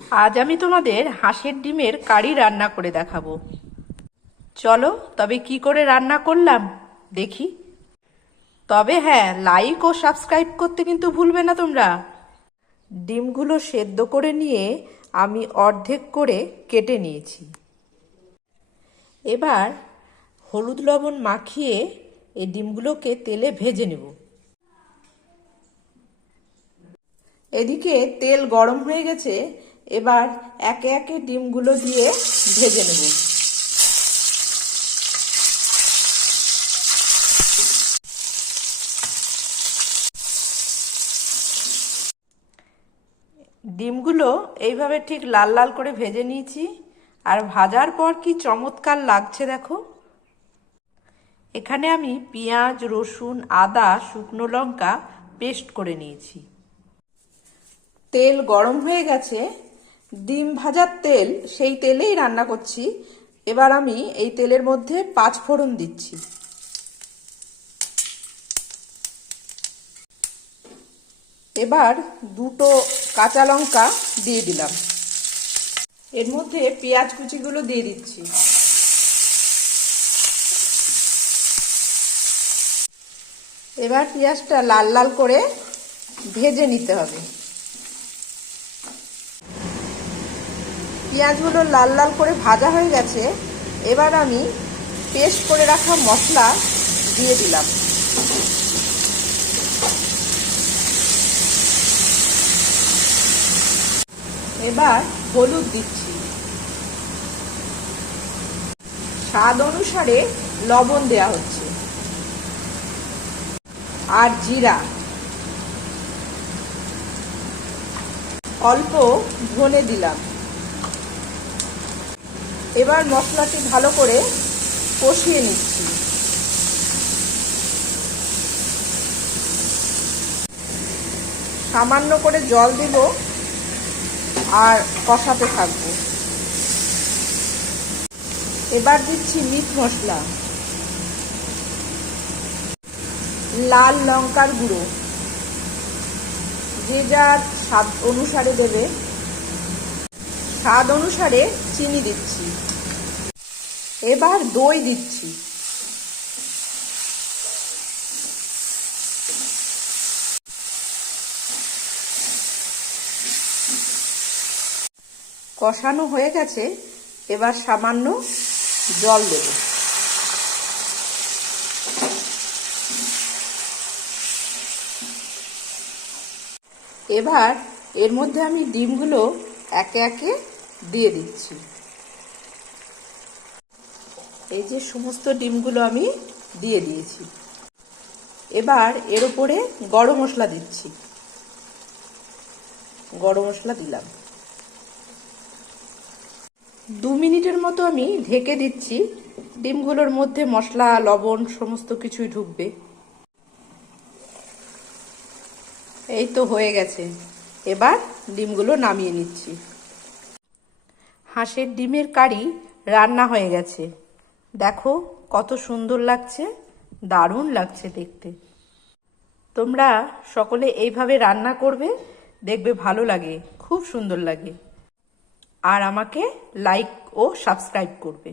আজ আমি তোমাদের হাঁসের ডিমের কারি রান্না করে দেখাবো। চলো তবে কি করে রান্না করলাম দেখি। তবে হ্যাঁ, লাইক ও সাবস্ক্রাইব করতে কিন্তু ভুলবে না তোমরা। ডিমগুলো সেদ্ধ করে নিয়ে আমি অর্ধেক করে কেটে নিয়েছি। এবার হলুদ লবণ মাখিয়ে এই ডিমগুলোকে তেলে ভেজে নেব। এদিকে তেল গরম হয়ে গেছে, এবার একে একে ডিমগুলো দিয়ে ভেজে নেব। ডিমগুলো এইভাবে ঠিক লাল লাল করে ভেজে নিয়েছি, আর ভাজার পর কি চমৎকার লাগছে দেখো। এখানে আমি পেঁয়াজ, রসুন, আদা, শুকনো লঙ্কা পেস্ট করে নিয়েছি। তেল গরম হয়ে গেছে, ডিম ভাজার তেল, সেই তেলেই রান্না করছি। এবার আমি এই তেলের মধ্যে 5 ফোড়ন দিচ্ছি। এবার 2টো কাঁচা লঙ্কা দিয়ে দিলাম। এর মধ্যে পেঁয়াজ কুচিগুলো দিয়ে দিচ্ছি। এবার পেঁয়াজটা লাল লাল করে ভেজে নিতে হবে। পেঁয়াজগুলো লাল লাল করে ভাজা হয়ে গেছে, এবার আমি পেস্ট করে রাখা মশলা দিয়ে দিলাম। এবার হলুদ দিচ্ছি, স্বাদ অনুসারে লবণ দেয়া হচ্ছে, আর জিরা, অল্প ধনে দিলাম। এবার মশলাটি ভালো করে কষিয়ে নিচ্ছি। সামান্য করে জল দেব আর কষাতে থাকবো। এবার দিচ্ছি মিট মশলা, লাল লঙ্কার গুঁড়ো, যে যার স্বাদ অনুসারে দেবে। স্বাদ অনুসারে চিনি দিচ্ছি। এবার দই দিচ্ছি। কষানো হয়ে গেছে, এবার সামান্য জল দেব। এবার এর মধ্যে আমি ডিমগুলো একে একে দিয়ে দিচ্ছি। এই যে সমস্ত ডিমগুলো আমি দিয়ে দিয়েছি। এবার এর উপরে গরম মশলা দিচ্ছি। গরম মশলা দিলাম। 2 মিনিটের মতো আমি ঢেকে দিচ্ছি। ডিমগুলোর মধ্যে মশলা, লবণ সমস্ত কিছুই ঢুকবে। এই তো হয়ে গেছে, এবার ডিমগুলো নামিয়ে নিচ্ছি। হাঁসের ডিমের কারি রান্না হয়ে গেছে। দেখো কত সুন্দর লাগছে, দারুণ লাগছে দেখতে। তোমরা সকলে এইভাবে রান্না করবে, দেখবে ভালো লাগে, খুব সুন্দর লাগে। আর আমাকে লাইক ও সাবস্ক্রাইব করবে।